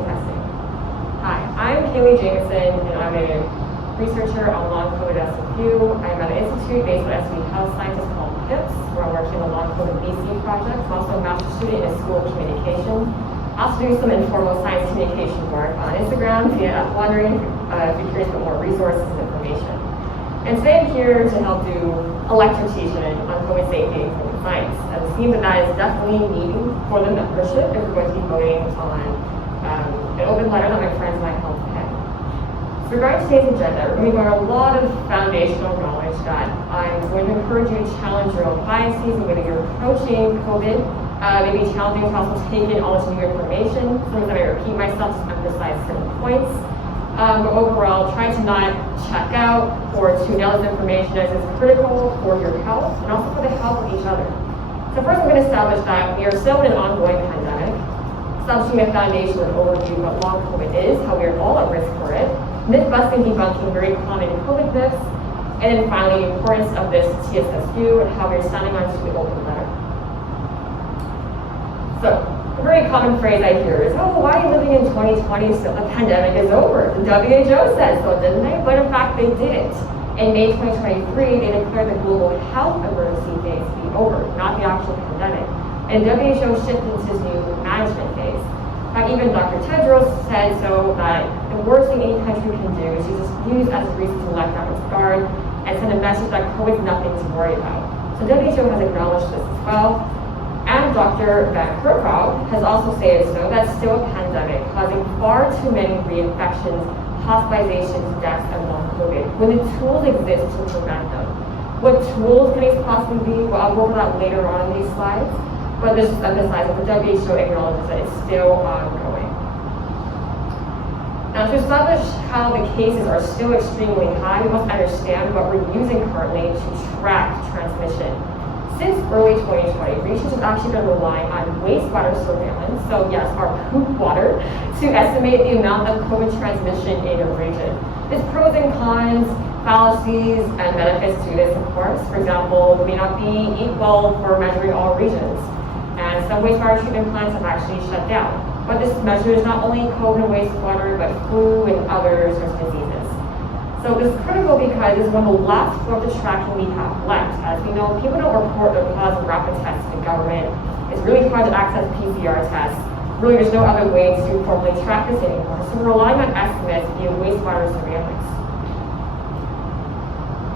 testing. Hi, I'm Kaylee Jameson, and I'm a researcher on long COVID SFU. I'm at an institute based on SFU health sciences called PIPS, where I'm working on the long COVID BC project. I'm also a master's student in a school of communication. I also do some informal science communication work on Instagram if you're wondering if you're curious about more resources and information. And today I'm here to help do a lecture teaching on COVID safety and COVID science. And it seems that is definitely needed for the membership if we're going to be voting on an open letter that my friends might help pen. So regarding today's agenda, we're going to go over a lot of foundational knowledge that I'm going to encourage you to challenge your own biases and whether you're approaching COVID. Maybe challenging to also take in all this new information. Sometimes I repeat myself to emphasize certain points. But overall, try to not check out or tune out this information as it's critical for your health and also for the health of each other. So first, I'm going to establish that we are still in an ongoing pandemic, establishing a foundation and overview of what long COVID is, how we are all at risk for it, myth busting, debunking very common COVID myths, and then finally, the importance of this TSSU and how we're standing on to the open letter. So, a very common phrase I hear is, oh, why are you living in 2020 still? The pandemic is over. The WHO said so, didn't they? But in fact, they didn't. In May 2023, they declared the global health emergency phase to be over, not the actual pandemic. And WHO shifted into this new management phase. Even Dr. Tedros said so that the worst thing any country can do is to just use as a reason to let down its guard and send a message that COVID is nothing to worry about. So WHO has acknowledged this as well. And Dr. Van Kerkhove has also stated so that's still a pandemic, causing far too many reinfections, hospitalizations, deaths, and long COVID, when the tools exist to prevent them. What tools can these possibly be? Well, I'll go over that later on in these slides, but this just emphasizes that the WHO acknowledges that it's still ongoing. Now, to establish how the cases are still extremely high, we must understand what we're using currently to track transmission. Since early 2020, research has actually been relying on wastewater surveillance, so yes, our poop water, to estimate the amount of COVID transmission in a region. There's pros and cons, fallacies, and benefits to this, of course. For example, it may not be equal for measuring all regions, and some wastewater treatment plants have actually shut down. But this measures not only COVID and wastewater, but flu and other sorts of diseases. So this is critical because it's one of the last forms of tracking we have left. As we know, people don't report their positive rapid tests to the government. It's really hard to access PCR tests. Really, there's no other way to formally track this anymore. So we're relying on estimates via wastewater surveillance.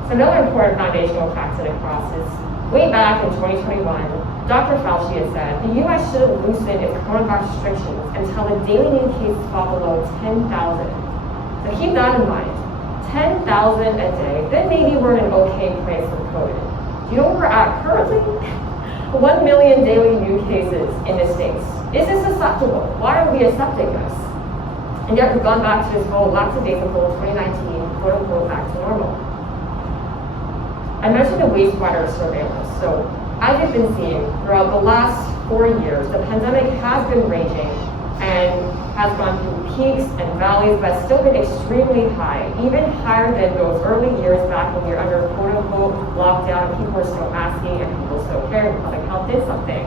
So another important foundational fact to the cross is, way back in 2021, Dr. Fauci had said the U.S. should loosen its coronavirus restrictions until the daily new cases fall below 10,000. So keep that in mind. 10,000 a day, then maybe we're in an okay place for COVID. Do you know where we're at currently? 1 million daily new cases in the States. Is this acceptable? Why are we accepting this? And yet we've gone back to this whole lackadaisical 2019, quote unquote, back to normal. I mentioned the wastewater surveillance. So as you've been seeing throughout the last 4 years, the pandemic has been raging and has gone through peaks and valleys, but still been extremely high, even higher than those early years back when we were under quote-unquote lockdown and people were still masking and people still cared and public health did something.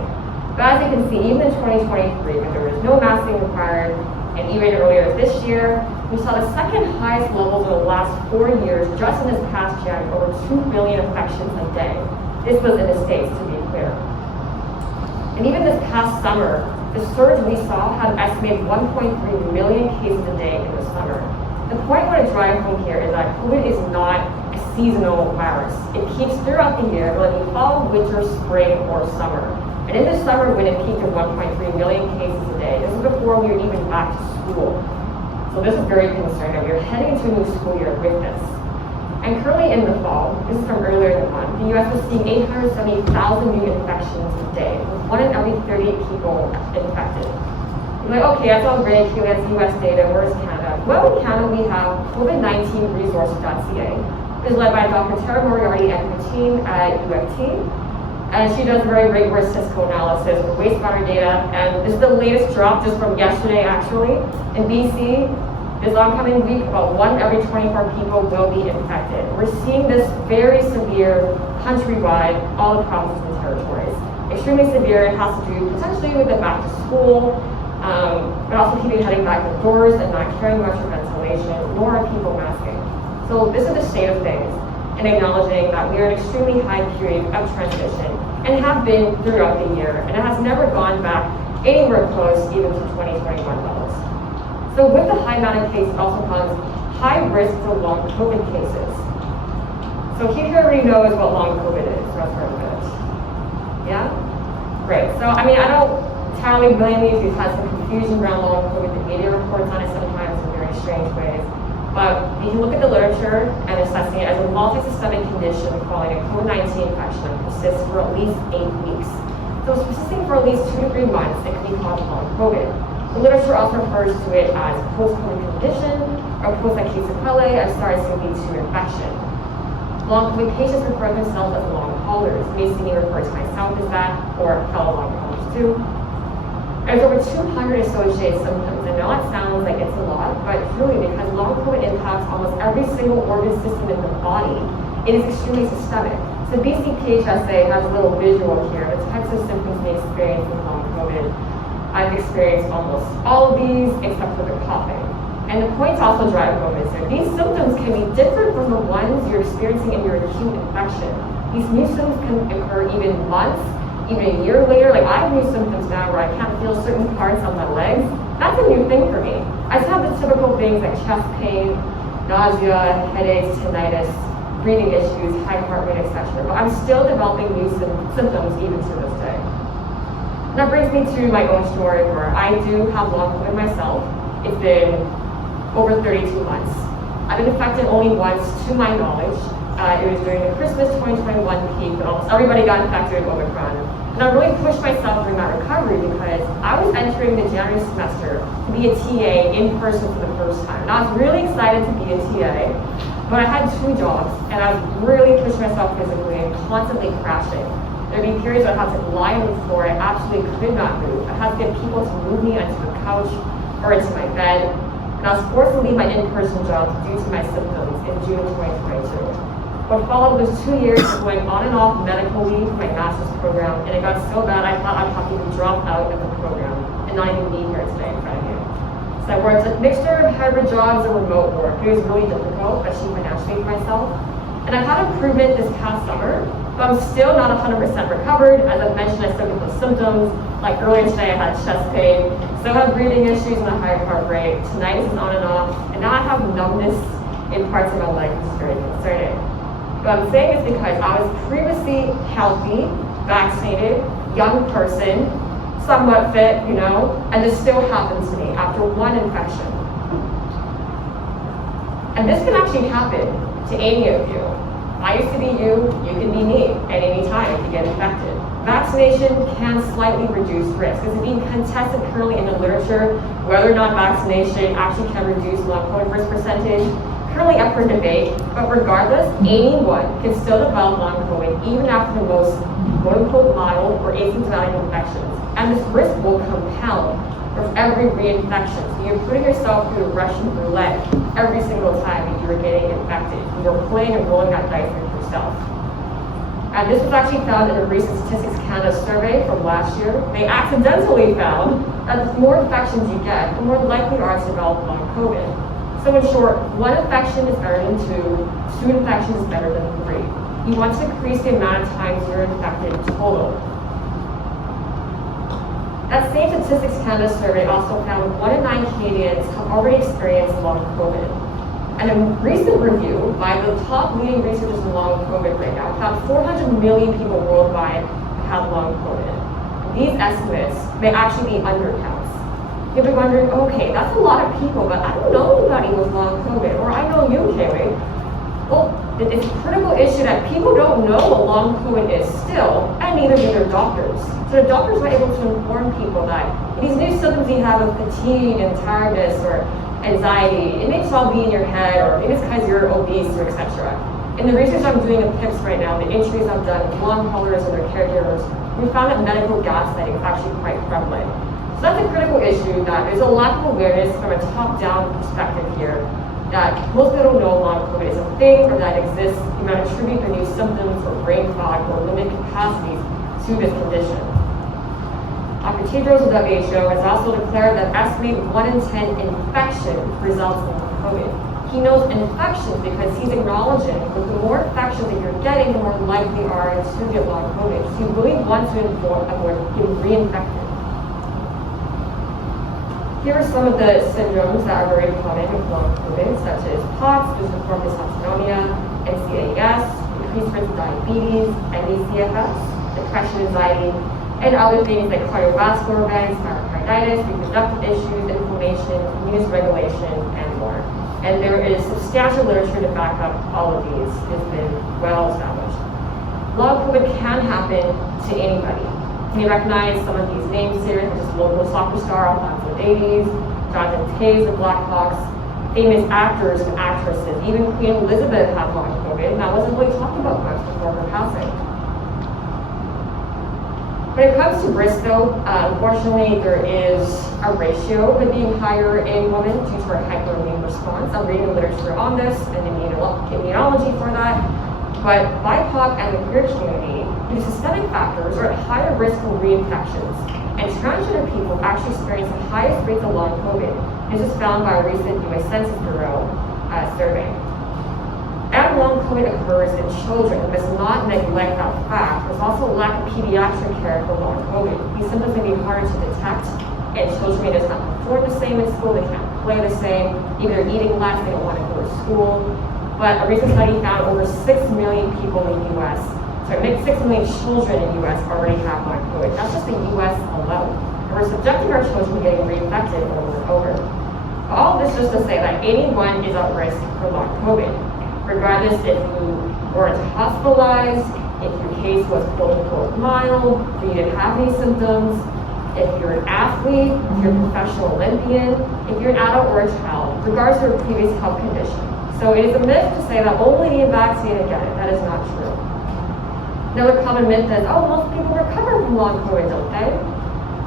But as you can see, even in 2023, when there was no masking required, and even earlier this year, we saw the second highest levels of the last 4 years just in this past January, over 2 million infections a day. This was in the States, to be clear. And even this past summer, the surge we saw had an estimated 1.3 million cases a day in the summer. The point I want to drive home here is that COVID is not a seasonal virus. It peaks throughout the year, whether it be fall, winter, spring, or summer. And in the summer, when it peaked at 1.3 million cases a day, this is before we were even back to school. So this is very concerning. We are heading into a new school year with this. And currently in the fall, this is from earlier in the month, the US was seeing 870,000 new infections a day, with 1 in every 30 people infected. You're like, okay, that's all great, that's US data, where's Canada? Well, in Canada we have COVID-19resource.ca. It is led by Dr. Tara Moriarty and her team at UFT. And she does a very rigorous Cisco analysis with wastewater data. And this is the latest drop just from yesterday, actually. In BC, this oncoming week, about 1 every 24 people will be infected. We're seeing this very severe countrywide, all the provinces and territories. Extremely severe. It has to do potentially with the back to school, but also keeping heading back indoors and not carrying much for ventilation, nor are people masking. So this is the state of things, and acknowledging that we are in an extremely high period of transition, and have been throughout the year, and it has never gone back anywhere close even to 2021 levels. So with the high amount of cases also comes high risk for long COVID cases. So who here already knows what long COVID is? So I've heard of it. Yeah? Great. So I mean, I don't entirely blame you if you've had some confusion around long COVID. The media reports on it sometimes in very strange ways. But you can look at the literature and assessing it as a multi-systemic condition following a COVID-19 infection that persists for at least 8 weeks. So it's persisting for at least 2 to 3 months, it can be called long COVID. The literature also refers to it as post-COVID condition or post-acute sequelae of SARS-CoV-2 infection. Long COVID patients refer to themselves as long haulers. Me see me refer to myself as that, or fellow long haulers too. There's over 200 associated symptoms. I know it sounds like it's a lot, but truly, because long COVID impacts almost every single organ system in the body, it is extremely systemic. So BCPHSA has a little visual here, the types of symptoms they experience with long COVID. I've experienced almost all of these, except for the coughing. And the point to also drive home is that these symptoms can be different from the ones you're experiencing in your acute infection. These new symptoms can occur even months, even a year later. Like I have new symptoms now where I can't feel certain parts of my legs. That's a new thing for me. I still have the typical things like chest pain, nausea, headaches, tinnitus, breathing issues, high heart rate, etc. But I'm still developing new symptoms even to this day. And that brings me to my own story where I do have long COVID myself. It's been over 32 months. I've been infected only once to my knowledge. It was during the Christmas 2021 peak when almost everybody got infected with Omicron. And I really pushed myself during my recovery because I was entering the January semester to be a TA in person for the first time. And I was really excited to be a TA, but I had 2 jobs and I was really pushing myself physically and constantly crashing. There'd be periods where I had to lie on the floor, I absolutely could not move. I had to get people to move me onto the couch or into my bed. And I was forced to leave my in-person job due to my symptoms in June of 2022. What followed was 2 years of going on and off medical leave for my master's program, and it got so bad I thought I'd have to even drop out of the program and not even be here today in front of you. So I worked a mixture of hybrid jobs and remote work. It was really difficult, especially financially for myself. And I've had improvement this past summer, but I'm still not 100% recovered. As I've mentioned, I still get those symptoms. Like earlier today, I had chest pain, still have breathing issues and a higher heart rate. Tinnitus is on and off, and now I have numbness in parts of my legs, which is very concerning. But I'm saying this because I was previously healthy, vaccinated, young person, somewhat fit, you know, and this still happened to me after one infection. And this can actually happen to any of you. I used to be you can be me at any time if you get infected. Vaccination can slightly reduce risk. It's being contested currently in the literature whether or not vaccination actually can reduce long COVID risk percentage. Currently up for debate, but regardless, anyone can still develop long COVID even after the most quote-unquote mild or asymptomatic infections. And this risk will compound from every reinfection. So you're putting yourself through Russian roulette every single time that you're getting infected. You're playing and rolling that dice with yourself. And this was actually found in a recent Statistics Canada survey from last year. They accidentally found that the more infections you get, the more likely you are to develop long COVID. So in short, 1 infection is better than 2 infections is better than 3. You want to increase the amount of times you're infected total. That same Statistics Canada survey also found 1 in 9 Canadians have already experienced long COVID. And a recent review by the top leading researchers in long COVID right now found 400 million people worldwide have long COVID. These estimates may actually be undercounts. You'll be wondering, okay, that's a lot of people, but I don't know anybody with long COVID, or I know you, Kaylee. Well, it's a critical issue that people don't know what long COVID is still, and neither do their doctors. So the doctors are able to inform people that these new symptoms you have of fatigue and tiredness or anxiety, it may just all be in your head, or maybe it's because you're obese, or etc. In the research I'm doing in PIPS right now, the entries I've done with long haulers and their caregivers, we found that medical gaslighting is actually quite prevalent. So that's a critical issue that there's a lack of awareness from a top-down perspective here that most people don't know long COVID is a thing or that it exists. You might attribute the new symptoms or brain fog or limited capacities to this condition. Dr. Tedros of WHO has also declared that estimated 1 in 10 infection results in long COVID. He knows infections because he's acknowledging that the more infections that you're getting, the more likely you are to get long COVID. So you really want to avoid getting reinfected. Here are some of the syndromes that are very common with long COVID, such as POTS, fusiform dysautonomia, NCAS, increased risk of diabetes, ME/CFS, depression, anxiety, and other things like cardiovascular events, myocarditis, reproductive issues, inflammation, immune dysregulation, and more. And there is substantial literature to back up all of these. It's been well established. Long COVID can happen to anybody. Can you recognize some of these names here? Just local soccer star Alfonso Davies, Jonathan Taves of Blackhawks, famous actors and actresses. Even Queen Elizabeth had long COVID, and that wasn't really talked about much before her passing. When it comes to risk, though, unfortunately, there is a ratio of it being higher in women due to her hyperimmune response. I'm reading the literature on this and immunology for that. But BIPOC and the queer community, due to systemic factors, are at higher risk for reinfections. And transgender people actually experience the highest rates of long COVID. This is found by a recent US Census Bureau survey. And long COVID occurs in children. We must not neglect that fact. There's also a lack of pediatric care for long COVID. These symptoms can be harder to detect, and children may just not perform the same in school, they can't play the same, either eating less, they don't want to go to school. But a recent study found over 6 million people in the US, 6 million children in the US already have long COVID. That's just the US alone. And we're subjecting our children to getting reinfected over and over. All of this just to say that anyone is at risk for long COVID. Regardless if you weren't hospitalized, if your case was quote-unquote mild, if you didn't have any symptoms, if you're an athlete, if you're a professional Olympian, if you're an adult or a child, regardless of your previous health condition. So it is a myth to say that only the vaccinated get it. That is not true. Another common myth is, oh, most people recover from long COVID, don't they?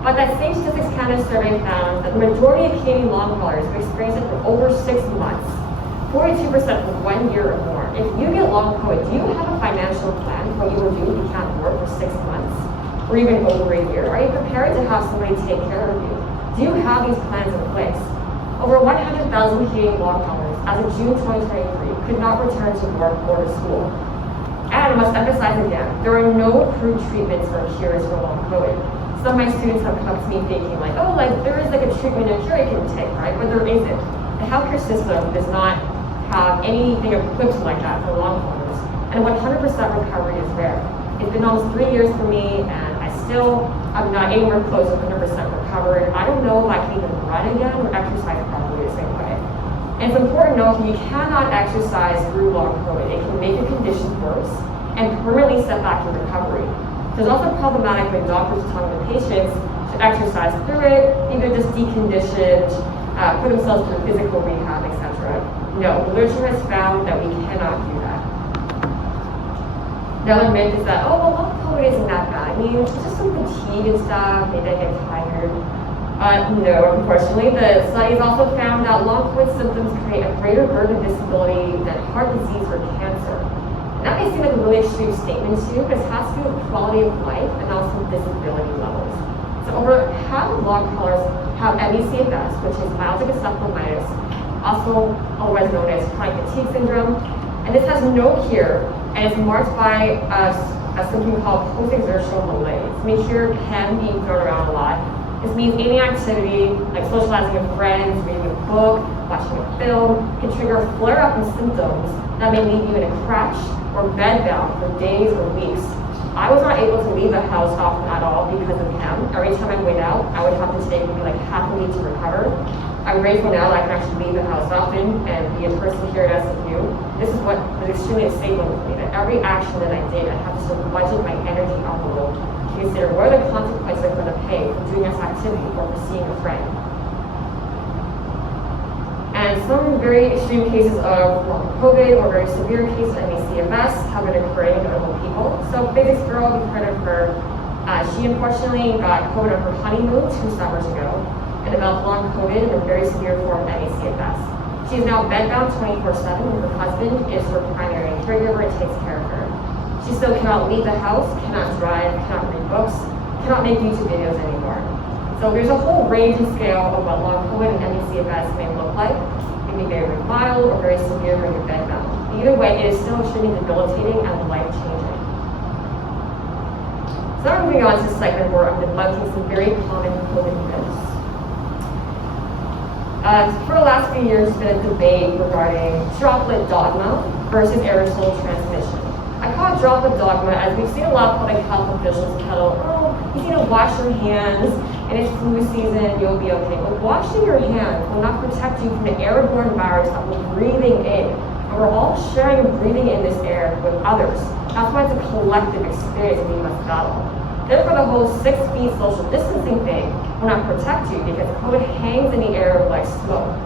But that same Statistics Canada survey found that the majority of Canadian long haulers have experienced it for over 6 months. 42% for 1 year or more. If you get long COVID, do you have a financial plan for what you will do if you can't work for 6 months or even over a year? Are you prepared to have somebody take care of you? Do you have these plans in place? Over 100,000 Canadian long haulers as of June 2023 could not return to work or to school. And I must emphasize again, there are no approved treatments or cures for long COVID. Some of my students have come to me thinking like, oh, like there is like a treatment and cure you can take, right? But there isn't. The healthcare system does not have anything equipped like that for long haulers, and 100% recovery is rare. It's been almost 3 years for me, and I'm not anywhere close to 100% recovered. I don't know if I can even run again or exercise properly the same way. And it's important to know that you cannot exercise through long COVID. It can make your condition worse and permanently set back your recovery. So it's also problematic when doctors tell the patients to exercise through it, either just deconditioned, put themselves through physical rehab, etc. No, the literature has found that we cannot do that. Another myth is that, oh, well, long COVID isn't that bad. I mean, it's just some fatigue and stuff, maybe I get tired. No, unfortunately, the studies also found that long COVID symptoms create a greater burden of disability than heart disease or cancer. And that may seem like a really extreme statement too, but it has to do with quality of life and also disability levels. So over half of long haulers have ME/CFS, which is myalgic encephalomyelitis, also otherwise known as chronic fatigue syndrome. And this has no cure, and it's marked by a symptom called post-exertional malaise. I mean, here can be thrown around a lot. This means any activity, like socializing with friends, reading a book, watching a film, can trigger a flare-up in symptoms that may leave you in a crash or bedbound for days or weeks. I was not able to leave the house often at all because of him. Every time I went out, I would have to take maybe like half a week to recover. I'm grateful now that I can actually leave the house often and be a person here at SFU. This is what was extremely unstable for me, that every action that I did, I had to sort of budget my energy envelope to consider what are the consequences I'm going to pay for doing this activity or for seeing a friend. And some very extreme cases of long COVID or very severe cases of ME/CFS have been occurring in normal people. So physics girl, you've heard of her. She unfortunately got COVID on her honeymoon 2 summers ago and developed long COVID and a very severe form of ME/CFS. She is now bedbound 24/7 and her husband is her primary caregiver and takes care of her. She still cannot leave the house, cannot drive, cannot read books, cannot make YouTube videos anymore. So there's a whole range and scale of what long COVID and ME CFS may look like. It can be very mild or very severe when you're bedbound. Either way, it is still extremely debilitating and life-changing. So now moving on to the segment where I'm debunking some very common COVID myths. For the last few years, there's been a debate regarding droplet dogma versus aerosol transmission. I call it droplet dogma as we've seen a lot of public health officials peddle, oh, you need to wash your hands, and it's flu season, you'll be okay. But washing your hands will not protect you from the airborne virus that we're breathing in. And we're all sharing and breathing in this air with others. That's why it's a collective experience that we must battle. Therefore, the whole 6 feet social distancing thing will not protect you because COVID hangs in the air like smoke.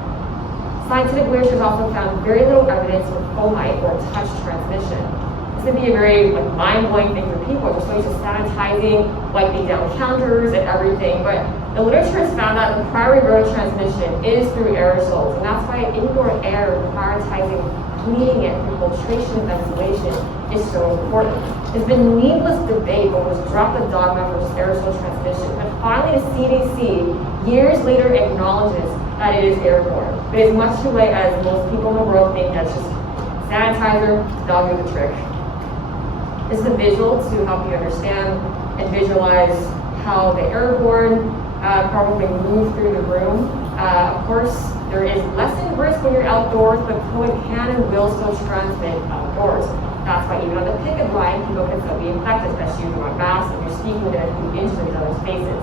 Scientific literature has also found very little evidence for fomite or touch transmission. This can be a very mind-blowing thing for people. They're so used to sanitizing, wiping down counters and everything, but the literature has found that the primary road of transmission is through aerosols, and that's why indoor air, prioritizing cleaning it through filtration and ventilation is so important. There's been needless debate over this droplet dogma versus aerosol transmission, but finally the CDC, years later, acknowledges that it is airborne. But it's much too late, as most people in the world think that's just sanitizer, that'll do the trick. This is a visual to help you understand and visualize how the airborne probably move through the room. Of course, there is lessened risk when you're outdoors, but COVID can and will still transmit outdoors. That's why even on the picket line, people can still be infected, especially if you're on masks and you're speaking within a few inches of each other's faces.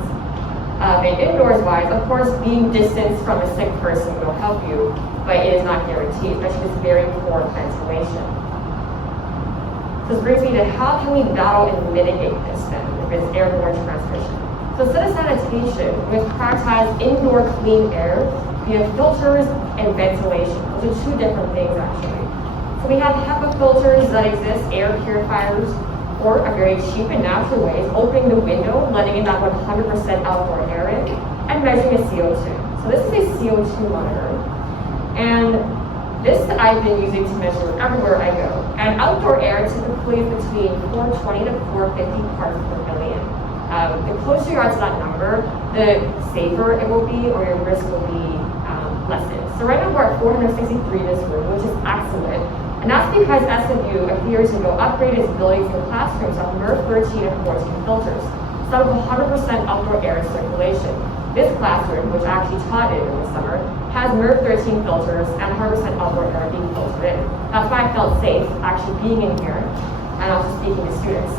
And indoors wise, of course, being distanced from a sick person will help you, but it is not guaranteed, especially with very poor ventilation. So this brings me to how can we battle and mitigate this then, if it's airborne transmission. So instead of sanitation, we have prioritized indoor clean air via filters and ventilation. Those are two different things actually. So we have HEPA filters that exist, air purifiers, or a very cheap and natural way is opening the window, letting in that 100% outdoor air in, and measuring the CO2. So this is a CO2 monitor. And this I've been using to measure everywhere I go. And outdoor air typically is between 420 to 450 parts per million. The closer you are to that number, the safer it will be, or your risk will be lessened. So right now we're at 463 in this room, which is excellent. And that's because SFU a few years ago upgraded its buildings and classrooms on MERV 13 and 14 filters. So with 100% outdoor air circulation. This classroom, which I actually taught in the summer, has MERV 13 filters and 100% outdoor air being filtered in. That's why I felt safe actually being in here and also speaking to students.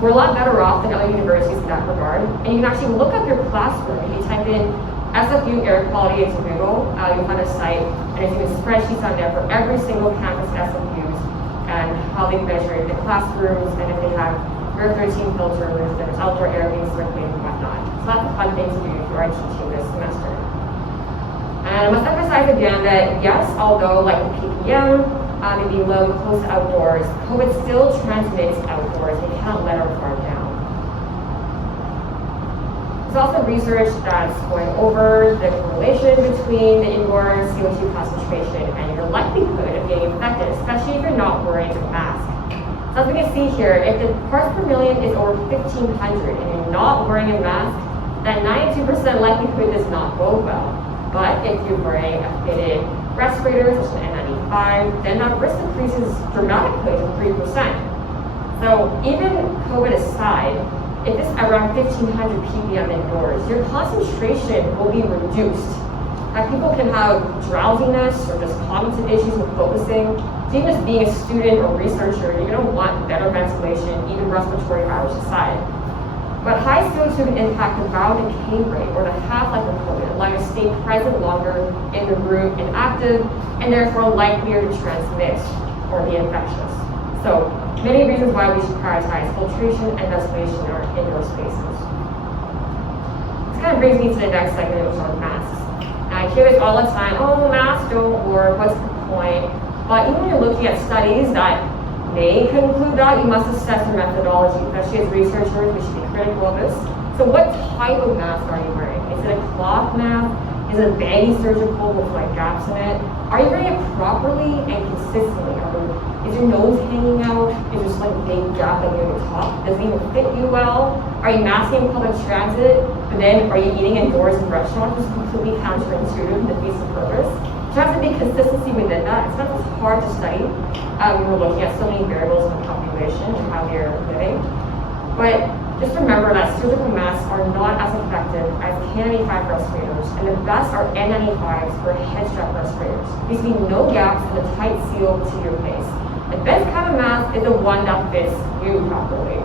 We're a lot better off than other universities in that regard, and you can actually look up your classroom. If you type in SFU air quality into Google, you'll find a site, and there's even spreadsheets on there for every single campus SFUs and how they measure the classrooms and if they have MERV 13 filters, there's outdoor air being circulated and whatnot. So that's a fun thing to do if you are teaching this semester. And I must emphasize again that yes, although like the ppm may be low close to outdoors, COVID still transmits outdoors. We can't let our guard down. There's also research that's going over the correlation between the indoor CO2 concentration and your likelihood of getting infected, especially if you're not wearing a mask. So as we can see here, if the parts per million is over 1,500 and you're not wearing a mask, that 92% likelihood does not bode well. But if you're wearing a fitted respirator, such as an N95, then that risk increases dramatically to 3%. So even COVID aside, if it's around 1,500 ppm indoors, your concentration will be reduced. People can have drowsiness or just cognitive issues with focusing. So even just being a student or researcher, you're going to want better ventilation, even respiratory virus aside. But high CO2 can impact the viral decay rate or the half-life of COVID, allowing it to stay present longer in the room and active, and therefore likelier to transmit or be infectious. So many reasons why we should prioritize filtration and ventilation in our indoor spaces. This kind of brings me to the next segment, which is on masks. I hear this all the time, oh, masks don't work, what's the point? But even when you're looking at studies that may conclude that, you must assess your methodology, especially as researchers, we should be critical of this. So what type of mask are you wearing? Is it a cloth mask? Is it baggy surgical with like gaps in it? Are you wearing it properly and consistently? Is your nose hanging out? Is there just like a big gap at your top? Does it even fit you well? Are you masking in public transit? But then are you eating indoors in restaurants? Which is completely counterintuitive and defeats the purpose. There has to be consistency within that. It's not just hard to study. We're looking at so many variables in the population and how they're living. But just remember that surgical masks are not as effective as K95 respirators, and the best are N95s or head strap respirators. There needs to be no gaps and a tight seal to your face. The best kind of mask is the one that fits you properly.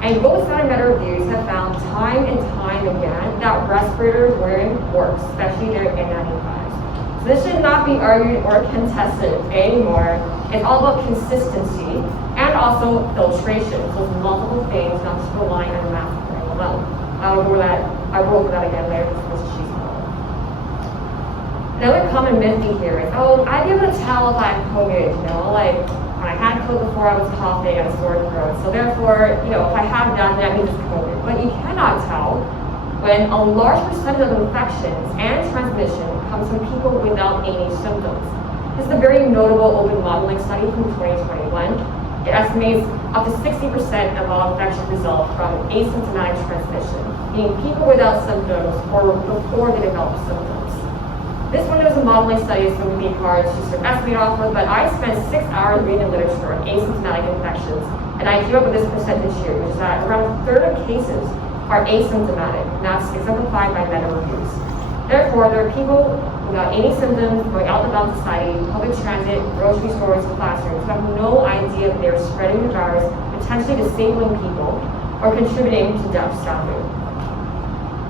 And both center-meta reviews have found time and time again that respirator wearing works, especially their N95s. So this should not be argued or contested anymore. It's all about consistency and also filtration. So it's multiple things, not just relying on the mask wearing alone. I'll go over that again later because she's called. Another common myth we hear is, oh, I'd be able to tell if I have COVID, you know, like when I had COVID before I was coughing and a sore throat. So therefore, you know, if I have that means it's COVID. But you cannot tell when a large percentage of infections and transmission comes from people without any symptoms. This is a very notable open modeling study from 2021. It estimates up to 60% of all infections result from asymptomatic transmission, meaning people without symptoms or before they develop symptoms. This one was a modeling study, so it would be hard to sort of estimate off of, but I spent 6 hours reading the literature on asymptomatic infections, and I came up with this percentage here, which is that around a third of cases are asymptomatic, and that's exemplified by meta reviews. Therefore, there are people without any symptoms going out and about society, public transit, grocery stores, classrooms, who have no idea that they're spreading the virus, potentially disabling people, or contributing to death sadly.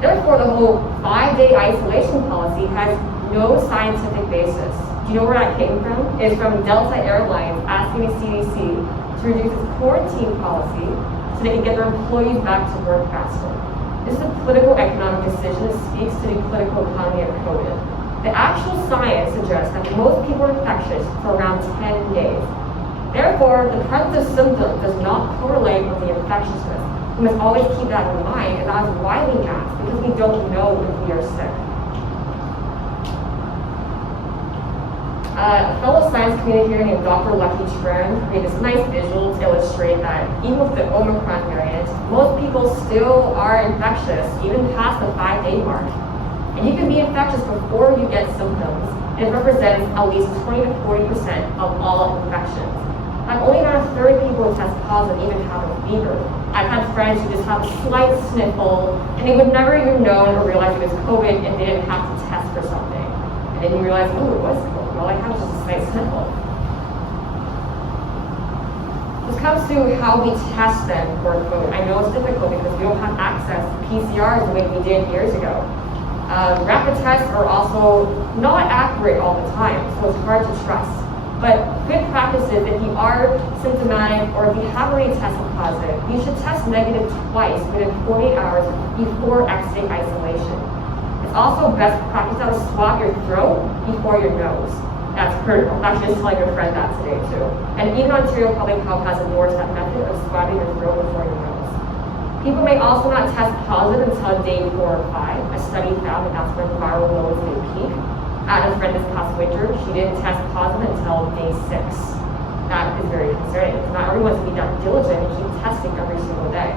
Therefore, the whole 5-day isolation policy has no scientific basis. Do you know where that came from? It's from Delta Airlines asking the CDC to reduce its quarantine policy so they can get their employees back to work faster. This is a political economic decision that speaks to the political economy of COVID. The actual science suggests that most people are infectious for around 10 days. Therefore, the presence of symptoms does not correlate with the infectiousness. We must always keep that in mind, and that's why we ask, because we don't know if we are sick. A fellow science communicator named Dr. Lucky Trim created this nice visual to illustrate that even with the Omicron variant, most people still are infectious, even past the 5-day mark. And you can be infectious before you get symptoms, and it represents at least 20 to 40% of all infections. Only around a third of people who test positive even have a fever. I've had friends who just have a slight sniffle, and they would never even know or realize it was COVID if they didn't have to test for something. And then you realize, oh, it was COVID. All I have is just a slight sniffle. This comes to how we test them for COVID. I know it's difficult because we don't have access to PCRs the way we did years ago. Rapid tests are also not accurate all the time, so it's hard to trust. But good practice is if you are symptomatic or if you have already tested positive, you should test negative twice within 48 hours before exiting isolation. It's also best practice to swab your throat before your nose. That's critical. I'm actually just telling your friend that today too. And even Ontario Public Health has endorsed that method of swabbing your throat before your nose. People may also not test positive until day 4 or 5. A study found that that's when viral loads may peak. I had a friend this past winter, she didn't test positive until day 6. That is very concerning. Not everyone's going to be that diligent and keep testing every single day.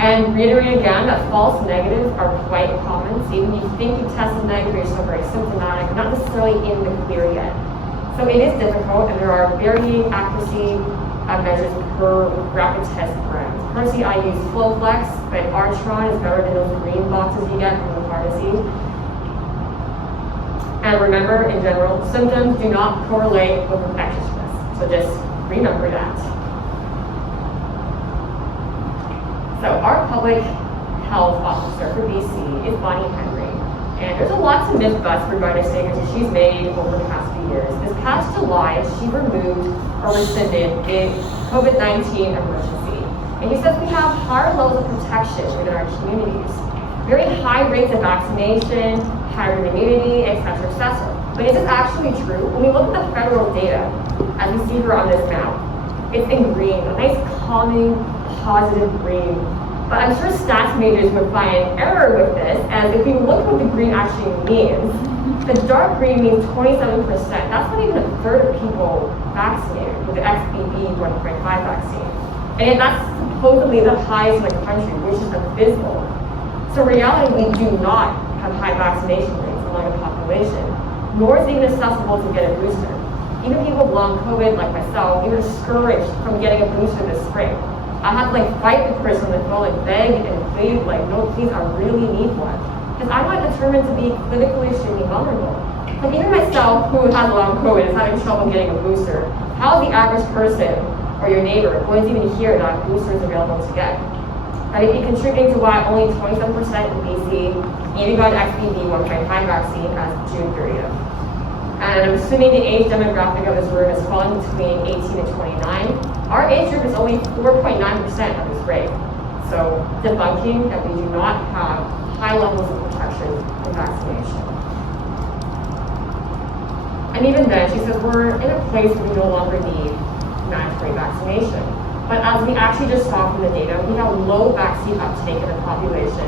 And reiterating again that false negatives are quite common. So even if you think you tested negative, you're still very symptomatic, not necessarily in the clear yet. So it is difficult, and there are varying accuracy measures per rapid test brand. Personally, I use FlowFlex, but Artron is better than those green boxes you get from the pharmacy. And remember, in general, symptoms do not correlate with infectiousness. So just remember that. So our public health officer for BC is Bonnie Henry. And there's a lot to myth-bust regarding statements she's made over the past few years. This past July, she removed or rescinded the COVID-19 emergency. And he says we have higher levels of protection within our communities. Very high rates of vaccination, higher immunity, etc., etc. But is this actually true? When we look at the federal data, as we see here on this map, it's in green, a nice calming, positive green. But I'm sure stats majors would find error with this, and if we look at what the green actually means, the dark green means 27%. That's not even a third of people vaccinated with the XBB 1.5 vaccine. And that's supposedly the highest in the country, which is abysmal. So in reality, we do not have high vaccination rates among the population, nor is it even accessible to get a booster. Even people with long COVID, like myself, we were discouraged from getting a booster this spring. I had to fight the person on the phone, beg and plead, no, please, I really need one. Because I'm not determined to be clinically extremely vulnerable. Even myself, who has long COVID, is having trouble getting a booster. How is the average person or your neighbor going to even hear that a booster is available to get? That may be contributing to why only 27% in BC even got an XBB 1.5 vaccine as of June 30th. And I'm assuming the age demographic of this room is falling between 18 and 29. Our age group is only 4.9% of this rate. So debunking that we do not have high levels of protection and vaccination. And even then, she says we're in a place where we no longer need mandatory vaccination. But as we actually just saw from the data, we have low vaccine uptake in the population.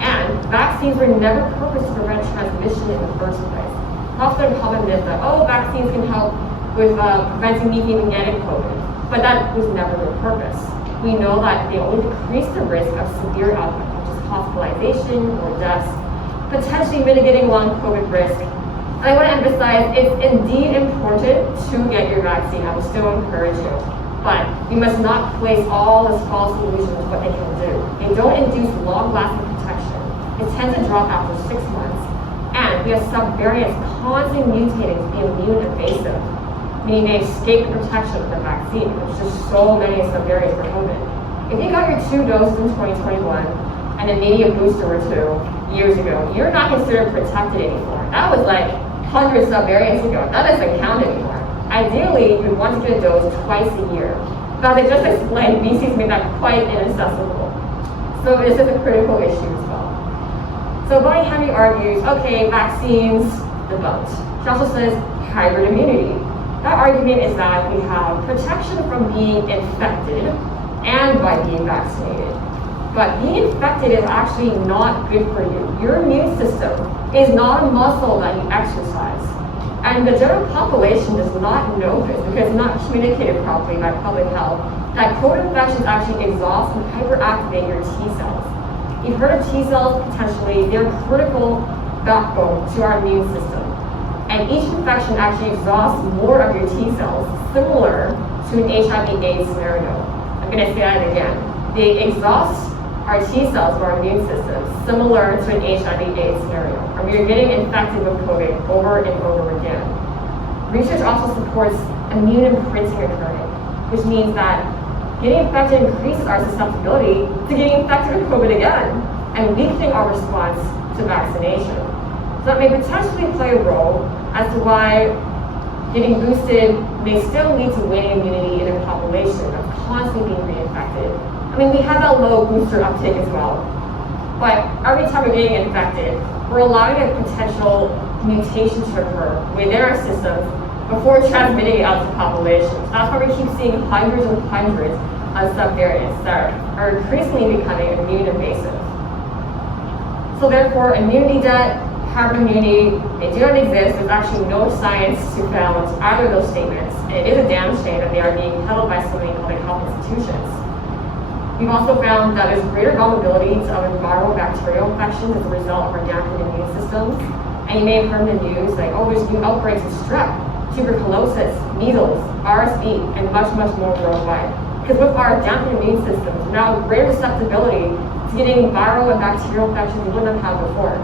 And vaccines were never purposed to prevent transmission in the first place. Often a common myth that, vaccines can help with preventing me from getting COVID. But that was never their purpose. We know that they only decrease the risk of severe outcomes, such as hospitalization or deaths, potentially mitigating long COVID risk. And I want to emphasize, it's indeed important to get your vaccine. I will still encourage you. But we must not place all this false illusions of what they can do. They don't induce long-lasting protection. It tends to drop after 6 months. And we have subvariants constantly mutating to be immune invasive, meaning they escape the protection of the vaccine. There's just so many subvariants for COVID. If you got your 2 doses in 2021 and then maybe a booster or 2 years ago, you're not considered protected anymore. That was hundreds of subvariants ago. That doesn't count anymore. Ideally, you'd want to get a dose twice a year. But as I just explained, BC's made that quite inaccessible. So this is a critical issue as well. So Bonnie Henry argues, okay, vaccines debunked. She also says hybrid immunity. That argument is that we have protection from being infected and by being vaccinated. But being infected is actually not good for you. Your immune system is not a muscle that you exercise. And the general population does not know this because it's not communicated properly by public health, that COVID infections actually exhaust and hyperactivate your T cells. You've heard of T cells potentially, they're a critical backbone to our immune system. And each infection actually exhausts more of your T cells, similar to an HIV/AIDS scenario. I'm going to say that again. They exhaust our T cells of our immune system, similar to an HIV/AIDS scenario. And we are getting infected with COVID over and over again. Research also supports immune imprinting occurring, which means that getting infected increases our susceptibility to getting infected with COVID again, and weakening our response to vaccination. So that may potentially play a role as to why getting boosted may still lead to waning immunity in a population of constantly being reinfected. I mean, we have that low booster uptake as well. But every time we're getting infected, we're allowing a potential mutation to occur within our systems before transmitting it out to the population. So that's why we keep seeing hundreds and hundreds of subvariants that are increasingly becoming immune invasive. So therefore, immunity debt, hybrid immunity, they do not exist. There's actually no science to found either of those statements. And it is a damn shame that they are being held by so many public health institutions. We've also found that there's greater vulnerability to other viral bacterial infections as a result of our dampened immune systems. And you may have heard in the news, there's new outbreaks of strep, tuberculosis, measles, RSV, and much, much more worldwide. Because with our dampened immune systems, we now have greater susceptibility to getting viral and bacterial infections we wouldn't have had before.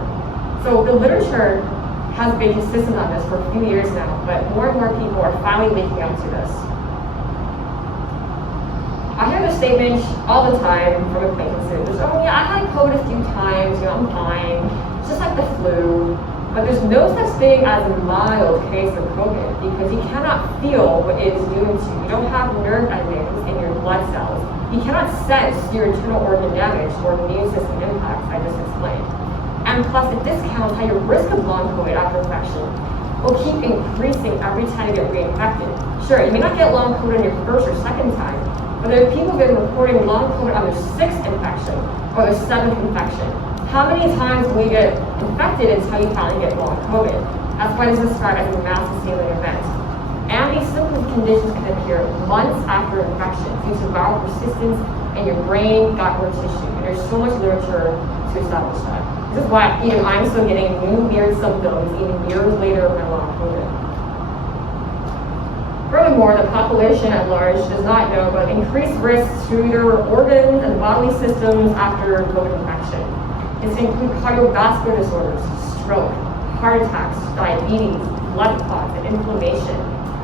So the literature has been consistent on this for a few years now, but more and more people are finally waking up to this. I hear this statement all the time from acquaintances. I had COVID a few times, I'm fine. It's just like the flu. But there's no such thing as a mild case of COVID because you cannot feel what it is doing to you. You don't have nerve endings in your blood cells. You cannot sense your internal organ damage or immune system impacts, I just explained. And plus, it discounts how your risk of long COVID after infection will keep increasing every time you get reinfected. Sure, you may not get long COVID on your first or second time, whether people have been reporting long COVID on their 6th infection or their 7th infection. How many times will you get infected until you finally get long COVID? That's why this is described as a massive scaling event. And these symptom conditions can appear months after infection due to viral persistence in your brain, gut, or tissue. And there's so much literature to establish that. This is why even I'm still getting new weird symptoms even years later of my long COVID. Furthermore, the population at large does not know about increased risks to their organs and bodily systems after COVID infection. This includes cardiovascular disorders, stroke, heart attacks, diabetes, blood clots, and inflammation.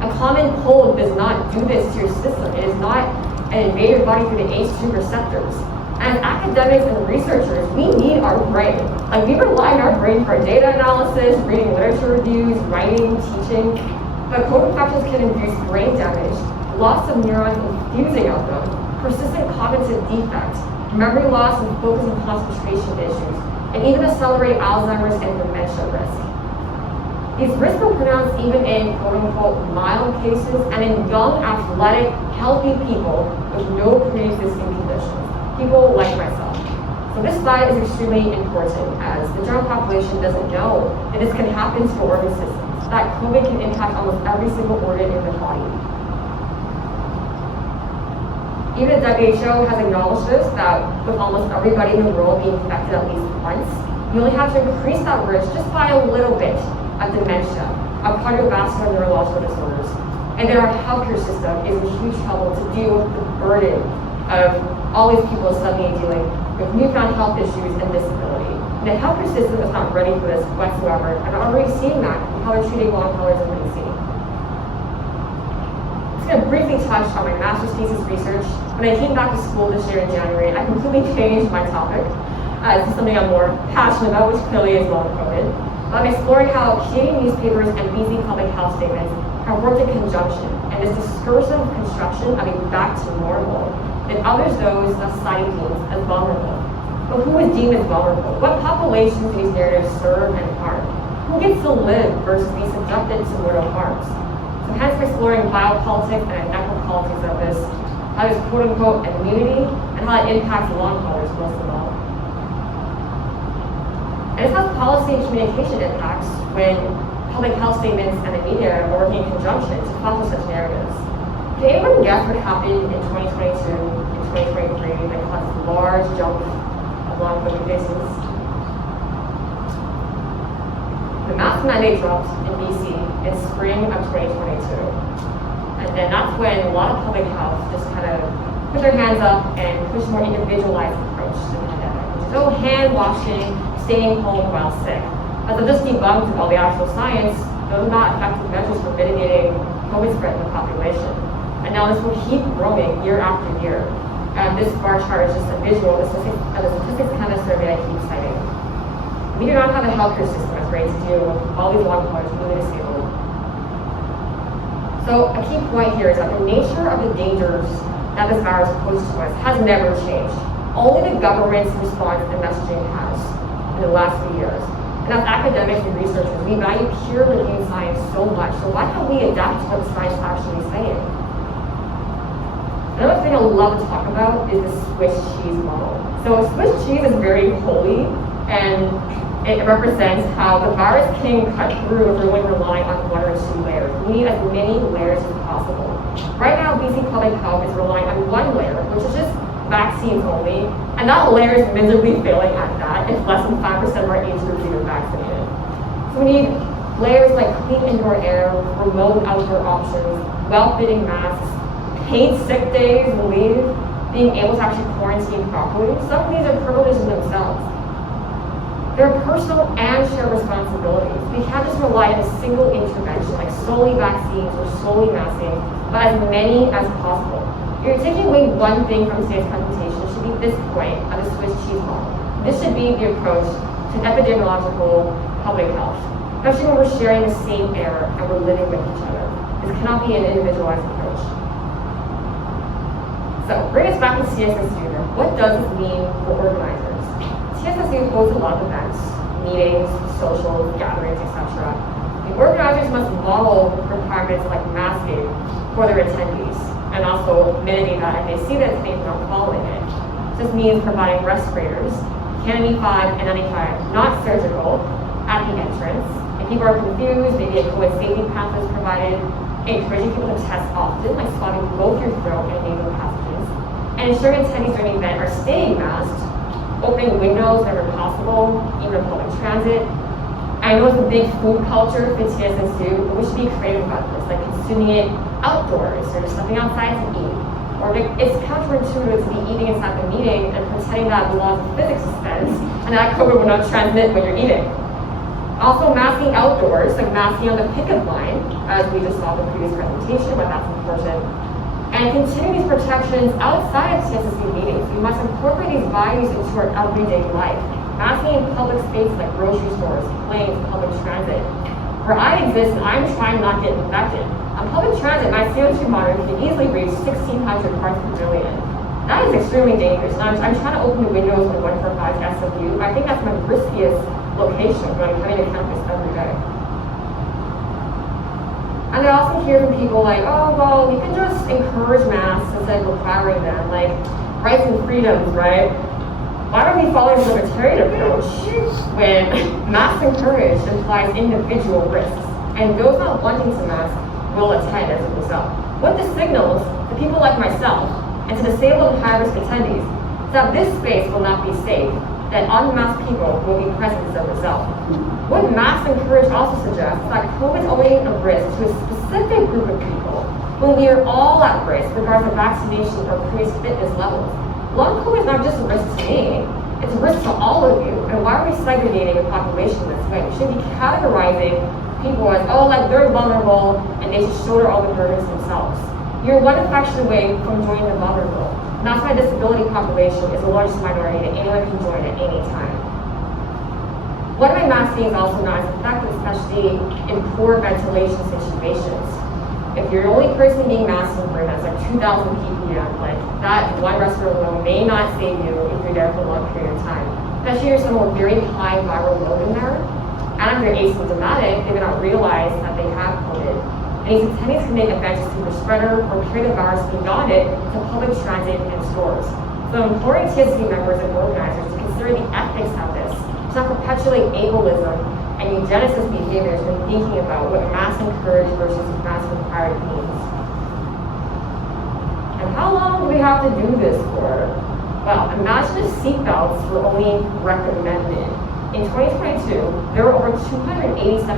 A common cold does not do this to your system. It is not an invade your body through the H2 receptors. As academics and researchers, we need our brain. Like, we rely on our brain for data analysis, reading literature reviews, writing, teaching. But COVID infections can induce brain damage, loss of neurons infusing of them, persistent cognitive defects, memory loss and focus and concentration issues, and even accelerate Alzheimer's and dementia risk. These risks are pronounced even in quote-unquote mild cases and in young, athletic, healthy people with no pre-existing conditions, people like myself. So this slide is extremely important as the general population doesn't know that this can happen to organ systems, that COVID can impact almost every single organ in the body. Even the WHO has acknowledged this, that with almost everybody in the world being infected at least once, you only have to increase that risk just by a little bit of dementia, of cardiovascular and neurological disorders. And then our healthcare system is in huge trouble to deal with the burden of all these people suddenly dealing with newfound health issues and disability. And the healthcare system is not ready for this whatsoever, and I'm already seeing that in how they're treating long haulers in DC. I'm just going to briefly touch on my master's thesis research. When I came back to school this year in January, I completely changed my topic. This is something I'm more passionate about, which clearly is long COVID. I'm exploring how Canadian newspapers and BC public health statements have worked in conjunction, and this discursive construction of a back to normal that others those of society deems as vulnerable. But who is deemed as vulnerable? What populations do these narratives serve and harm? Who gets to live versus be subjected to mortal harms? So hence we're exploring biopolitics and necropolitics of this, how there's quote-unquote immunity, and how it impacts long haulers most of all. And it's how policy and communication impacts when public health statements and the media are working in conjunction to foster such narratives. Can anyone guess what happened in 2022 and 2023 that caused this large jump of long COVID cases? The mask mandate dropped in BC in spring of 2022. And then that's when a lot of public health just kind of put their hands up and push a more individualized approach to the pandemic, which is, oh, hand washing, staying home while sick. As I've just debunked all the actual science, those are not effective measures for mitigating COVID spread in the population. And now this will keep growing year after year. This bar chart is just a visual of the Statistics Canada survey I keep citing. We do not have a healthcare system that's ready to deal with all these long haulers newly disabled. So a key point here is that the nature of the dangers that this virus poses to us has never changed. Only the government's response and messaging has in the last few years. And as academics and researchers, we value peer-reviewed science so much, so why can't we adapt to what the science is actually saying? Another thing I love to talk about is the Swiss cheese model. So Swiss cheese is very holy, and it represents how the virus can cut through if we're only relying on one or two layers. We need as many layers as possible. Right now, BC Public Health is relying on one layer, which is just vaccines only, and that layer is miserably failing at that if less than 5% of our age group are vaccinated. So we need layers like clean indoor air, remote outdoor options, well-fitting masks, paid sick days, leave, being able to actually quarantine properly. Some of these are privileges in themselves. They're personal and shared responsibilities. We can't just rely on a single intervention, like solely vaccines or solely masking, but as many as possible. If you're taking away one thing from today's presentation, it should be this point of the Swiss cheese model. This should be the approach to epidemiological public health, especially when we're sharing the same air and we're living with each other. This cannot be an individualized approach. So bring us back to TSSU. What does this mean for organizers? TSSU hosts a lot of events, meetings, socials, gatherings, etc. The organizers must model requirements like masking for their attendees and also mitigate that if they see that attendees not following it. This means providing respirators, KN95 and N95, not surgical, at the entrance. If people are confused, maybe a COVID safety path is provided, encouraging people to test often, like swabby both your throat and nasal passages, and ensuring attendees during the event are staying masked, opening windows whenever possible, even in public transit. I know it's a big food culture for TSSU, but we should be creative about this, like consuming it outdoors or just something outside to eat. Or it's counterintuitive to be eating inside the meeting and pretending that the laws of physics suspends and that COVID will not transmit when you're eating. Also, masking outdoors, like masking on the pickup line, as we just saw in the previous presentation, but that's important. And continuing these protections outside of TSSU meetings. We must incorporate these values into our everyday life. Masking in public spaces like grocery stores, planes, public transit. Where I exist and I'm trying not to get infected. On public transit, my CO2 monitoring can easily reach 1,600 parts per billion. That is extremely dangerous. And I'm trying to open the windows of 145 SFU. I think that's my riskiest location when I'm coming to campus every day. And I also hear from people like, oh, well, we can just encourage masks instead of requiring them, like rights and freedoms, right? Why are we following the libertarian approach when masks encouraged implies individual risks, and those not wanting to mask will attend as a result? What this signals to people like myself and to disabled and high-risk attendees is that this space will not be safe, that unmasked people will be present as a result. What masks encourage also suggests is that COVID is only a risk to a specific group of people when we are all at risk regardless of vaccination or previous fitness levels. Long COVID is not just a risk to me, it's a risk to all of you. And why are we segregating the population this way? We should be categorizing people as, oh, like they're vulnerable and they should shoulder all the burdens themselves. You're one infection away from joining the vulnerable. And that's why disability population is the largest minority that anyone can join at any time. One way masking is also not as effective, especially in poor ventilation situations. If you're the only person being masked in a room that's like 2,000 ppm, like that one respirator alone may not save you if you're there for a long period of time. Especially if you're someone with very high viral load in there, and if you're asymptomatic, they may not realize that they have COVID. And these attendees can make events a super spreader or carry the virus beyond it to public transit and stores. So I'm imploring TSSU members and organizers to consider the ethics of this, to not perpetuate ableism and eugenicist behaviors when thinking about what mask encouraged versus mask required means. And how long do we have to do this for? Well, imagine if seatbelts were only recommended. In 2022, there were over 287,000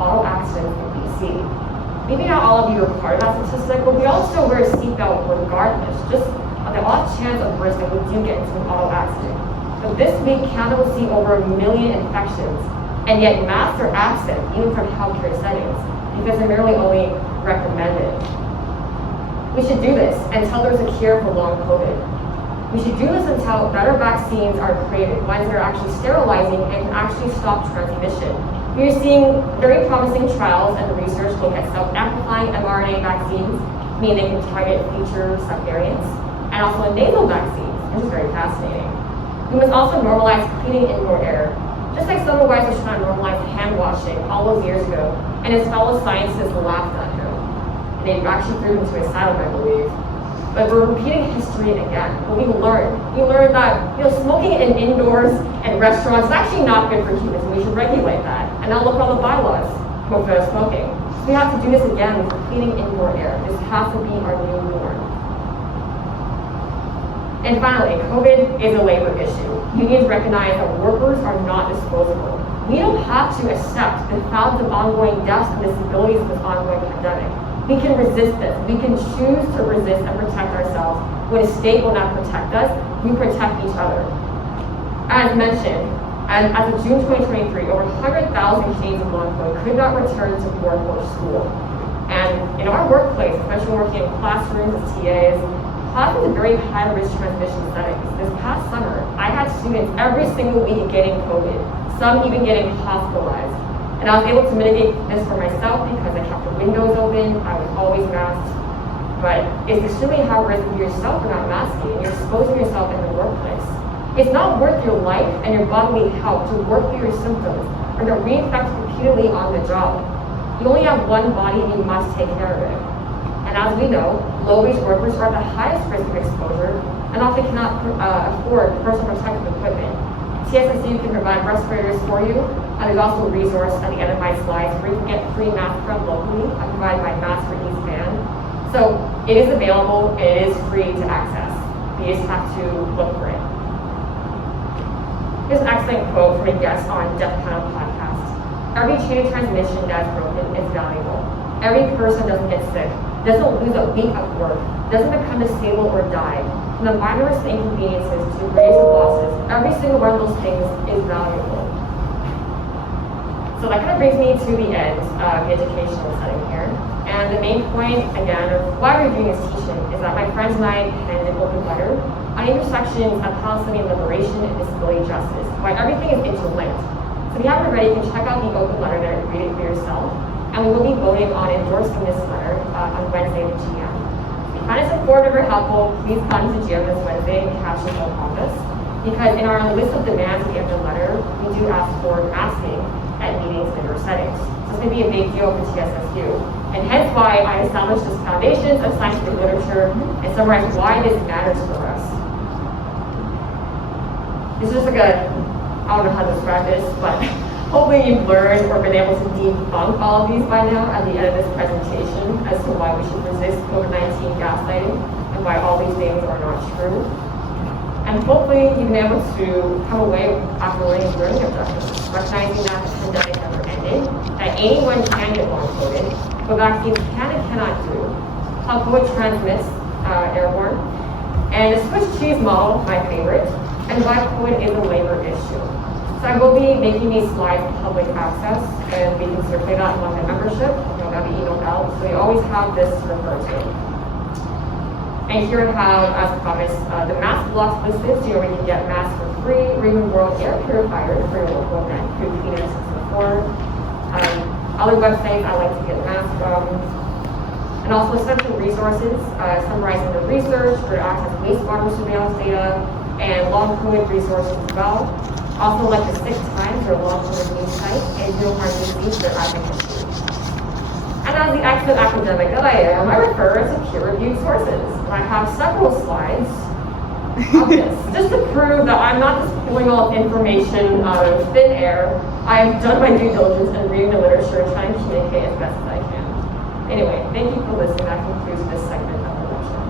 auto accidents in BC. Maybe not all of you are part of that statistic, but we all still wear a seatbelt regardless, just on the off chance of risk that we do get into an auto accident. But this week, Canada will see over 1 million infections, and yet masks are absent, even from healthcare settings, because they're merely only recommended. We should do this until there's a cure for long COVID. We should do this until better vaccines are created, ones that are actually sterilizing and can actually stop transmission. We're seeing very promising trials and research look at self-amplifying mRNA vaccines, meaning they can target future subvariants, and also nasal vaccines, which is very fascinating. We must also normalize cleaning indoor air. Just like some of us are trying to normalize hand washing all those years ago, and his fellow scientists laughed at him. And they actually threw him to asylum, I believe. But we're repeating history again. But we learned that smoking in indoors and restaurants is actually not good for humans, and we should regulate that. And now look at all the bylaws for smoking. So we have to do this again with cleaning indoor air. This has to be our new norm. And finally, COVID is a labor issue. Unions recognize that workers are not disposable. We don't have to accept the thousands of ongoing deaths and disabilities of this ongoing pandemic. We can resist this. We can choose to resist and protect ourselves. When a state will not protect us, we protect each other. As mentioned, as of June 2023, over 100,000 Canadians with long COVID could not return to work or school. And in our workplace, especially working in classrooms as TAs, classrooms are very high-risk transmission settings. This past summer, I had students every single week getting COVID, some even getting hospitalized. And I was able to mitigate this for myself because I kept the windows open, I was always masked. But it's extremely high risk if you yourself are not masking, and you're exposing yourself in the workplace. It's not worth your life and your bodily health to work through your symptoms or to reinfect repeatedly on the job. You only have one body and you must take care of it. And as we know, low-wage workers are at the highest risk of exposure and often cannot afford personal protective equipment. TSSU can provide respirators for you, and there's also a resource at the end of my slides where you can get free masks from locally. I provide my Mask for East band. So it is available, it is free to access. You just have to look for it. Here's an excellent quote from a guest on Death Panel podcast. Every chain of transmission that's broken is valuable. Every person doesn't get sick, doesn't lose a week of work, doesn't become disabled or die. From the minorest inconveniences to the greatest of losses, every single one of those things is valuable. So that kind of brings me to the end of the educational setting here. And the main point, again, of why we're doing this teaching is that my friends and I penned an open letter on intersections of Palestinian liberation and disability justice, why everything is interlinked. So if you haven't already, you can check out the open letter there and read it for yourself. And we will be voting on endorsing this letter on Wednesday at GM. If you find it supportive or helpful, please come to GM this Wednesday and captions will help us. Because in our list of demands at the end of the letter, we do ask for masking at meetings and indoor settings. So it's going to be a big deal for TSSU. And hence why I established this foundations of scientific literature and summarize why this matters for us. This is just like I don't know how to describe this, but hopefully you've learned or been able to debunk all of these by now at the end of this presentation as to why we should resist COVID-19 gaslighting and why all these things are not true. And hopefully you've been able to come away after learning objectives, recognizing that the pandemic never ended, that anyone can get long COVID, but vaccines can and cannot do, how COVID transmits airborne, and the Swiss cheese model, my favorite, and why COVID is a labor issue. So I will be making these slides public access, and we can circulate that among the membership. That'll be emailed out, so you always have this to refer to. And here I have, as promised, the mask blocks listed, so where you can get masks for free, or even World Air Purifiers for your local event through Cleaner 604. Other websites I like to get masks from. And also essential resources, summarizing the research for access wastewater surveillance data, and long COVID resources as well. Also like the 6 times for long COVID news site, and zero harm disease for advocacy. And as the excellent academic that I am, I refer to peer-reviewed sources. And I have several slides of this, just to prove that I'm not just pulling all information out of thin air. I've done my due diligence and reading the literature and trying to communicate as best as I can. Anyway, thank you for listening. That concludes this segment of the lecture.